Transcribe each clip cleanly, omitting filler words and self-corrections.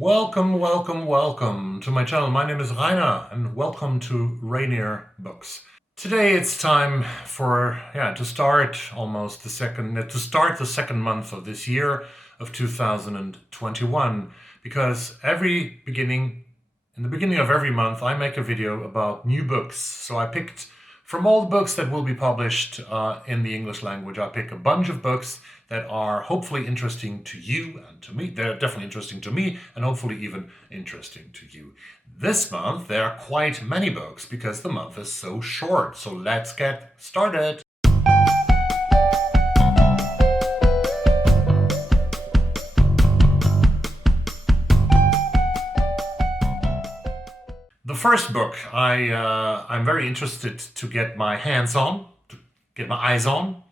Welcome to my channel. My name is Rainer and welcome to Rainierbooks. Today it's time for to start the second month of this year of 2021, because in the beginning of every month I make a video about new books. So I picked from all the books that will be published in the English language, I pick a bunch of books that are hopefully interesting to you and to me. They're definitely interesting to me and hopefully even interesting to you. This month there are quite many books because the month is so short. So let's get started. The first book I'm very interested to get my hands on, to get my eyes on,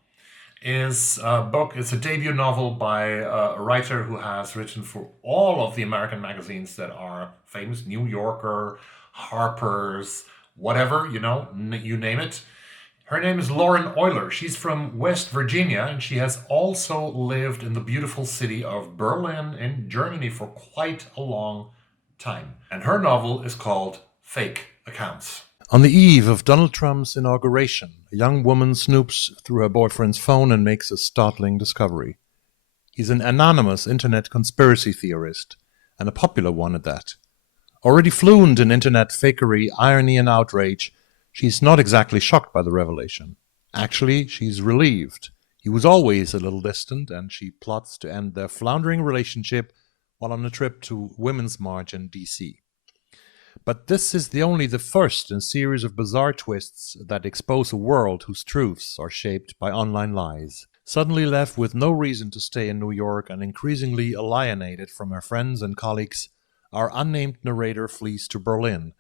is a book. It's a debut novel by a writer who has written for all of the American magazines that are famous, New Yorker, Harper's, whatever, you name it. Her name is Lauren Oyler. She's from West Virginia, and she has also lived in the beautiful city of Berlin in Germany for quite a long time. And her novel is called Fake Accounts. On the eve of Donald Trump's inauguration, a young woman snoops through her boyfriend's phone and makes a startling discovery. He's an anonymous internet conspiracy theorist, and a popular one at that. Already fluent in internet fakery, irony, and outrage, she's not exactly shocked by the revelation. Actually, she's relieved. He was always a little distant, and she plots to end their floundering relationship while on a trip to Women's March in D.C. But this is only the first in a series of bizarre twists that expose a world whose truths are shaped by online lies. Suddenly left with no reason to stay in New York and increasingly alienated from her friends and colleagues, our unnamed narrator flees to Berlin,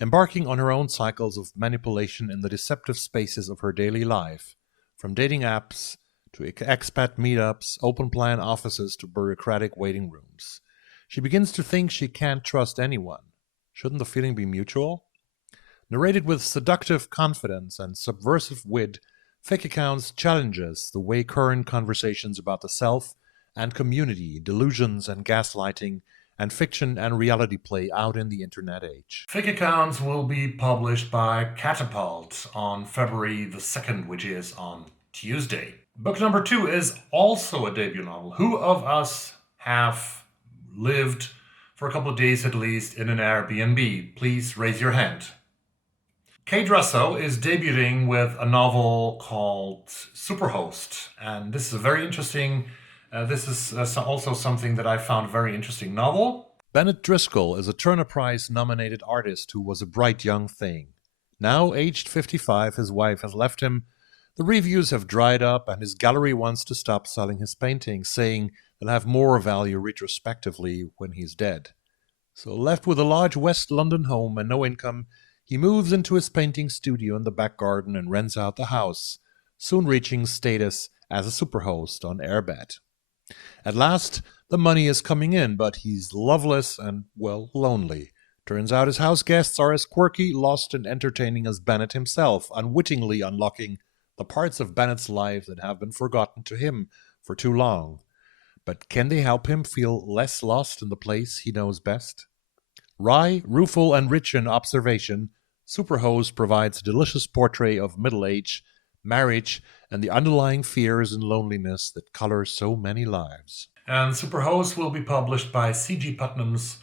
embarking on her own cycles of manipulation in the deceptive spaces of her daily life, from dating apps to expat meetups, open-plan offices to bureaucratic waiting rooms. She begins to think she can't trust anyone. Shouldn't the feeling be mutual? Narrated with seductive confidence and subversive wit, Fake Accounts challenges the way current conversations about the self and community, delusions and gaslighting, and fiction and reality play out in the internet age. Fake Accounts will be published by CATAPULT on February the 2nd, which is on Tuesday. Book number 2 is also a debut novel. Who of us have lived for a couple of days at least in an Airbnb? Please raise your hand. Russo is debuting with a novel called Superhost, and this is a very interesting, also something that I found very interesting novel. Bennett Driscoll is a Turner Prize-nominated artist who was a bright young thing. Now, aged 55, his wife has left him. The reviews have dried up, and his gallery wants to stop selling his paintings, saying they'll have more value retrospectively when he's dead. So left with a large West London home and no income, he moves into his painting studio in the back garden and rents out the house, soon reaching status as a superhost on Airbnb. At last, the money is coming in, but he's loveless and, lonely. Turns out his house guests are as quirky, lost, and entertaining as Bennett himself, unwittingly unlocking the parts of Bennett's life that have been forgotten to him for too long. But can they help him feel less lost in the place he knows best? Wry, rueful, and rich in observation, Superhost provides a delicious portrait of middle age, marriage, and the underlying fears and loneliness that color so many lives. And Superhost will be published by C.G. Putnam's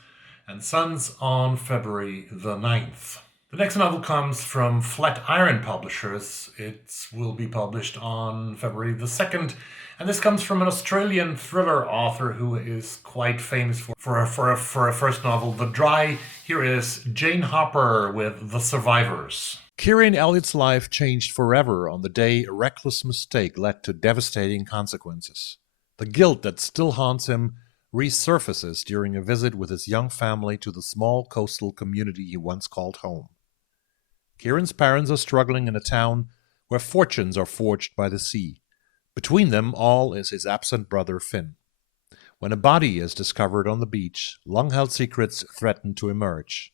and Sons on February the 9th. The next novel comes from Flatiron Publishers. It will be published on February the 2nd. And this comes from an Australian thriller author who is quite famous for a first novel, The Dry. Here is Jane Harper with The Survivors. Kieran Elliott's life changed forever on the day a reckless mistake led to devastating consequences. The guilt that still haunts him resurfaces during a visit with his young family to the small coastal community he once called home. Kieran's parents are struggling in a town where fortunes are forged by the sea. Between them all is his absent brother Finn. When a body is discovered on the beach, long-held secrets threaten to emerge.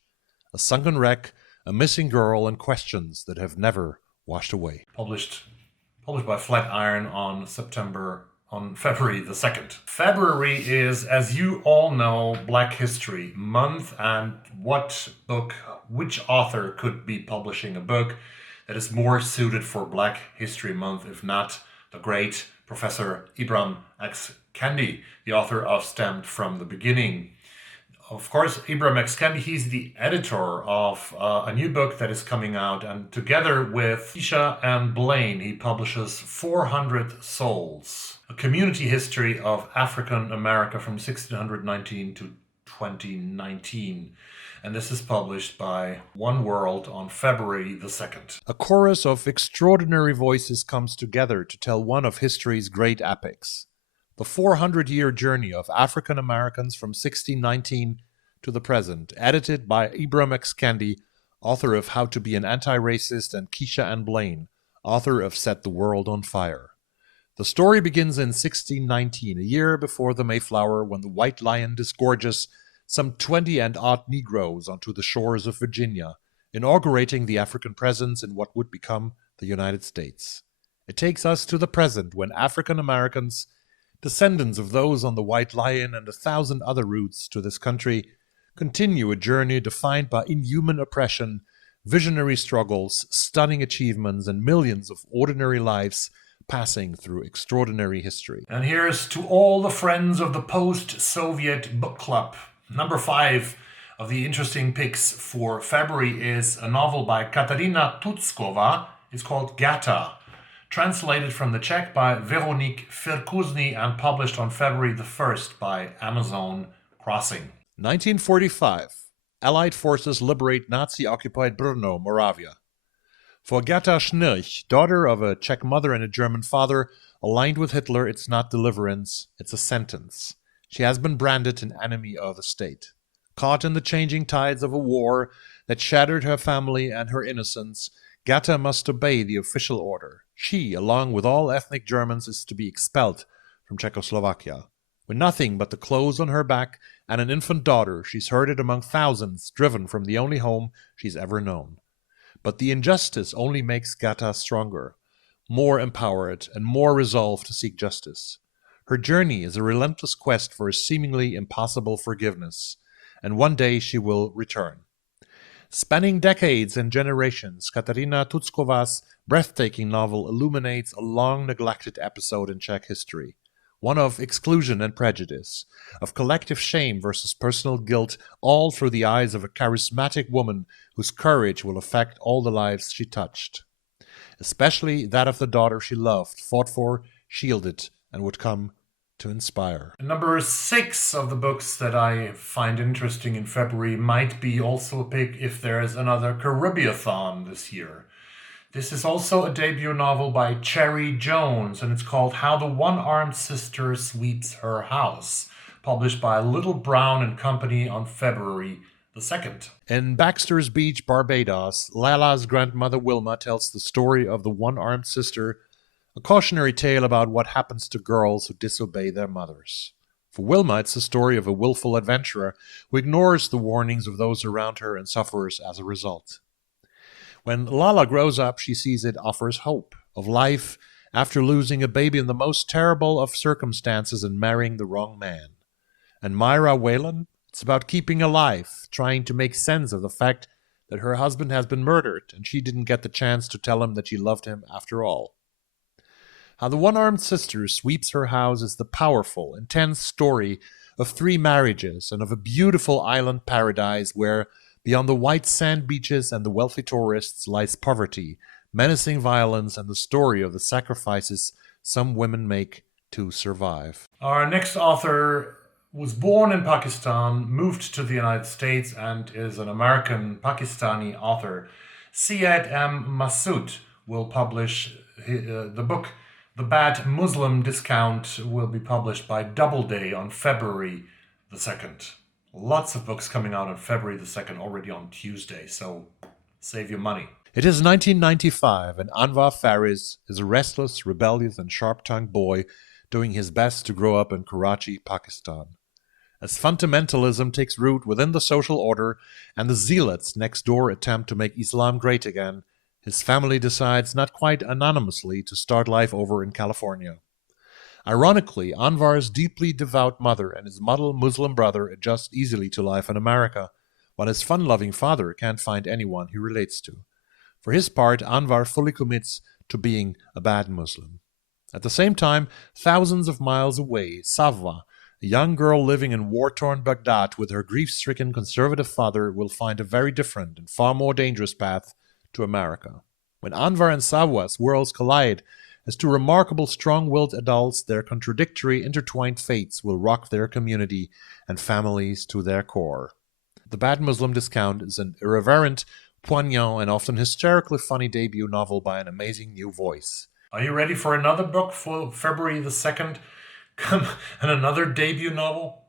A sunken wreck, a missing girl, and questions that have never washed away. Published by Flatiron on September on February the 2nd. February is, as you all know, Black History Month, and which author could be publishing a book that is more suited for Black History Month, if not the great Professor Ibram X. Kendi, the author of Stamped from the Beginning. Of course, Ibram X. Kendi, he's the editor of a new book that is coming out, and together with Keisha and Blain, he publishes 400 Souls, a community history of African America from 1619 to 2019. And this is published by One World on February the 2nd. A chorus of extraordinary voices comes together to tell one of history's great epics. The 400-year journey of African Americans from 1619 to the present, edited by Ibram X. Kendi, author of How to Be an Anti-Racist, and Keisha and Blain, author of Set the World on Fire. The story begins in 1619, a year before the Mayflower, when the White Lion disgorges some 20 and odd Negroes onto the shores of Virginia, inaugurating the African presence in what would become the United States. It takes us to the present, when African Americans, descendants of those on the White Lion and 1,000 other routes to this country, continue a journey defined by inhuman oppression, visionary struggles, stunning achievements, and millions of ordinary lives passing through extraordinary history. And here's to all the friends of the post-Soviet book club. Number 5 of the interesting picks for February is a novel by Katarina Tutskova. It's called Gata, translated from the Czech by Veronique Firkuzny and published on February the 1st by Amazon Crossing. 1945. Allied forces liberate Nazi-occupied Brno, Moravia. For Gata Schnirch, daughter of a Czech mother and a German father, aligned with Hitler, it's not deliverance, it's a sentence. She has been branded an enemy of the state. Caught in the changing tides of a war that shattered her family and her innocence, Gata must obey the official order. She, along with all ethnic Germans, is to be expelled from Czechoslovakia. With nothing but the clothes on her back and an infant daughter, she's herded among thousands, driven from the only home she's ever known. But the injustice only makes Gata stronger, more empowered, and more resolved to seek justice. Her journey is a relentless quest for a seemingly impossible forgiveness, and one day she will return. Spanning decades and generations, Katarina Tutskova's breathtaking novel illuminates a long-neglected episode in Czech history, one of exclusion and prejudice, of collective shame versus personal guilt, all through the eyes of a charismatic woman whose courage will affect all the lives she touched, especially that of the daughter she loved, fought for, shielded, and would come to inspire. Number 6 of the books that I find interesting in February might be also a pick if there's another Caribbeathon this year. This is also a debut novel by Cherie Jones, and it's called How the One-Armed Sister Sweeps Her House, published by Little Brown and Company on February the 2nd. In Baxter's Beach, Barbados, Lala's grandmother Wilma tells the story of the one-armed sister, a cautionary tale about what happens to girls who disobey their mothers. For Wilma, it's the story of a willful adventurer who ignores the warnings of those around her and suffers as a result. When Lala grows up, she sees it offers hope of life after losing a baby in the most terrible of circumstances and marrying the wrong man. And Myra Whalen, it's about keeping alive, trying to make sense of the fact that her husband has been murdered and she didn't get the chance to tell him that she loved him after all. How the One-Armed Sister Sweeps Her House is the powerful, intense story of 3 marriages and of a beautiful island paradise where, beyond the white sand beaches and the wealthy tourists, lies poverty, menacing violence, and the story of the sacrifices some women make to survive. Our next author was born in Pakistan, moved to the United States, and is an American Pakistani author. Syed M. Massoud will publish the book The Bad Muslim Discount will be published by Doubleday on February the 2nd. Lots of books coming out on February the 2nd, already on Tuesday, so save your money. It is 1995, and Anwar Faris is a restless, rebellious, and sharp-tongued boy doing his best to grow up in Karachi, Pakistan. As fundamentalism takes root within the social order and the zealots next door attempt to make Islam great again, his family decides, not quite anonymously, to start life over in California. Ironically, Anvar's deeply devout mother and his model Muslim brother adjust easily to life in America, while his fun-loving father can't find anyone he relates to. For his part, Anvar fully commits to being a bad Muslim. At the same time, thousands of miles away, Savva, a young girl living in war-torn Baghdad with her grief-stricken conservative father, will find a very different and far more dangerous path to America. When Anvar and Savva's worlds collide, as two remarkable strong-willed adults, their contradictory, intertwined fates will rock their community and families to their core. The Bad Muslim Discount is an irreverent, poignant, and often hysterically funny debut novel by an amazing new voice. Are you ready for another book for February the 2nd? And another debut novel?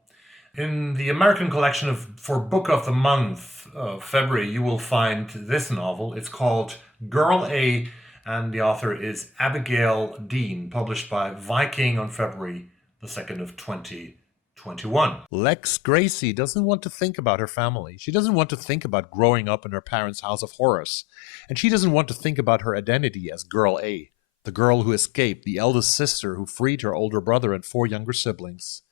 In the American collection for Book of the Month of February, you will find this novel. It's called Girl A, and the author is Abigail Dean, published by Viking on February the 2nd of 2021. Lex Gracie doesn't want to think about her family. She doesn't want to think about growing up in her parents' house of horrors. And she doesn't want to think about her identity as Girl A, the girl who escaped, the eldest sister who freed her older brother and 4 younger siblings.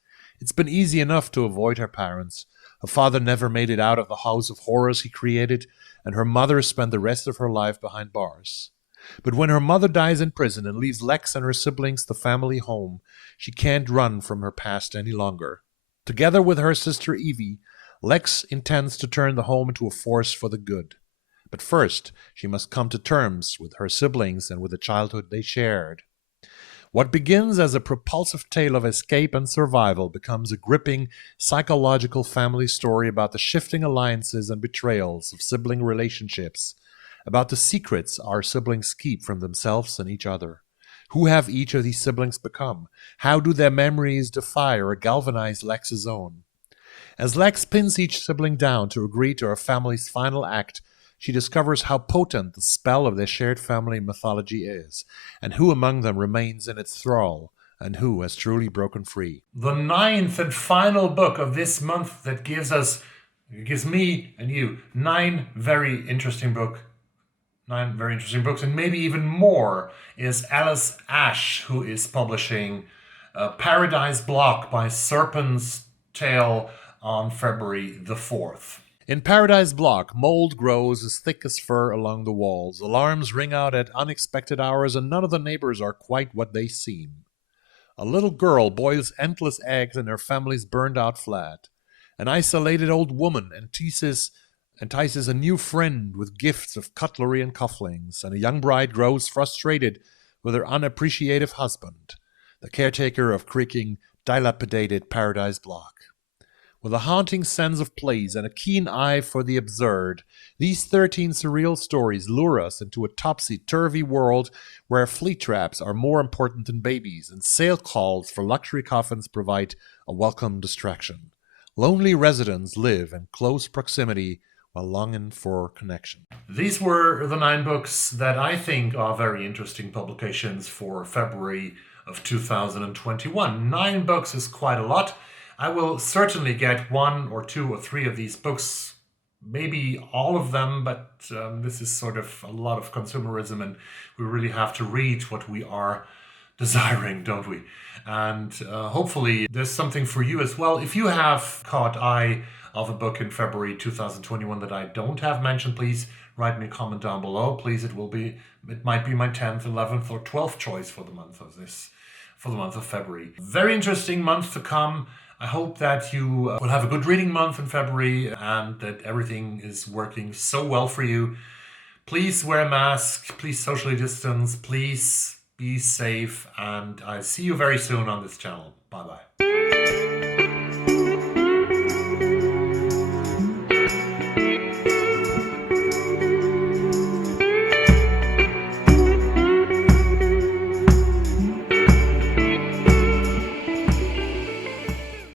It's been easy enough to avoid her parents. Her father never made it out of the house of horrors he created, and her mother spent the rest of her life behind bars. But when her mother dies in prison and leaves Lex and her siblings the family home, she can't run from her past any longer. Together with her sister Evie, Lex intends to turn the home into a force for the good. But first, she must come to terms with her siblings and with the childhood they shared. What begins as a propulsive tale of escape and survival becomes a gripping psychological family story about the shifting alliances and betrayals of sibling relationships, about the secrets our siblings keep from themselves and each other. Who have each of these siblings become? How do their memories defy or galvanize Lex's own? As Lex pins each sibling down to agree to her family's final act, she discovers how potent the spell of their shared family mythology is, and who among them remains in its thrall, and who has truly broken free. The 9th and final book of this month that gives me and you 9 very interesting books, and maybe even more, is Alice Ash, who is publishing Paradise Block by Serpent's Tale on February the 4th. In Paradise Block, mold grows as thick as fur along the walls, alarms ring out at unexpected hours, and none of the neighbors are quite what they seem. A little girl boils endless eggs in her family's burned-out flat. An isolated old woman entices a new friend with gifts of cutlery and cufflinks, and a young bride grows frustrated with her unappreciative husband, the caretaker of creaking, dilapidated Paradise Block. With a haunting sense of place and a keen eye for the absurd, these 13 surreal stories lure us into a topsy-turvy world where flea traps are more important than babies, and sale calls for luxury coffins provide a welcome distraction. Lonely residents live in close proximity while longing for connection. These were the 9 books that I think are very interesting publications for February of 2021. 9 books is quite a lot. I will certainly get 1 or 2 or 3 of these books, maybe all of them, but this is sort of a lot of consumerism, and we really have to read what we are desiring, don't we? And hopefully there's something for you as well. If you have caught eye of a book in February 2021 that I don't have mentioned, please write me a comment down below. Please, it might be my 10th, 11th, or 12th choice for the month of February. Very interesting month to come. I hope that you will have a good reading month in February and that everything is working so well for you. Please wear a mask, please socially distance, please be safe, and I'll see you very soon on this channel. Bye-bye.